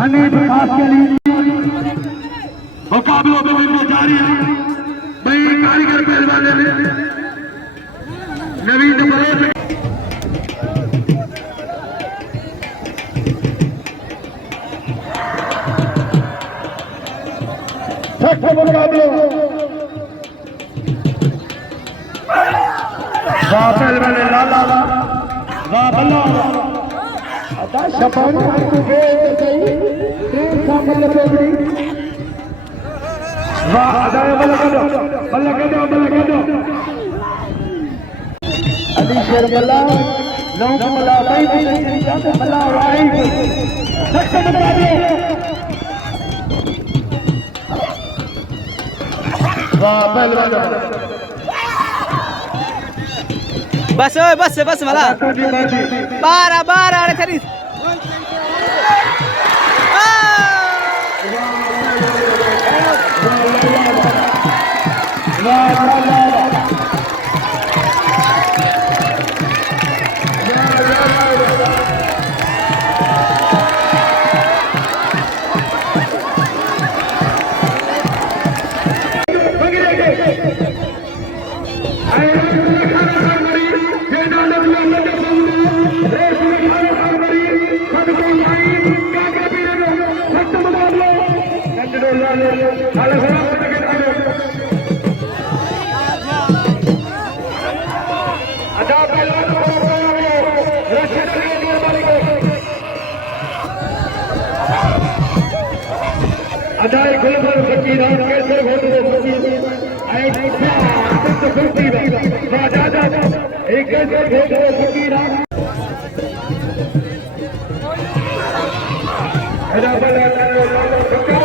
हनीफ खास के लिए मुकाबलों में जारी है। भाई कारीगर पहलवान नवीन बलोच मुकाबलों पहलवान लाला बल्ला शपानी अली शेर बल्ला बस बस बस मला 12 खरीद अदाई गुलबर फकीर और कैसर घोटो फकीर आई तो फकीर राजा एक कैसर घोटो फकीर अदा बला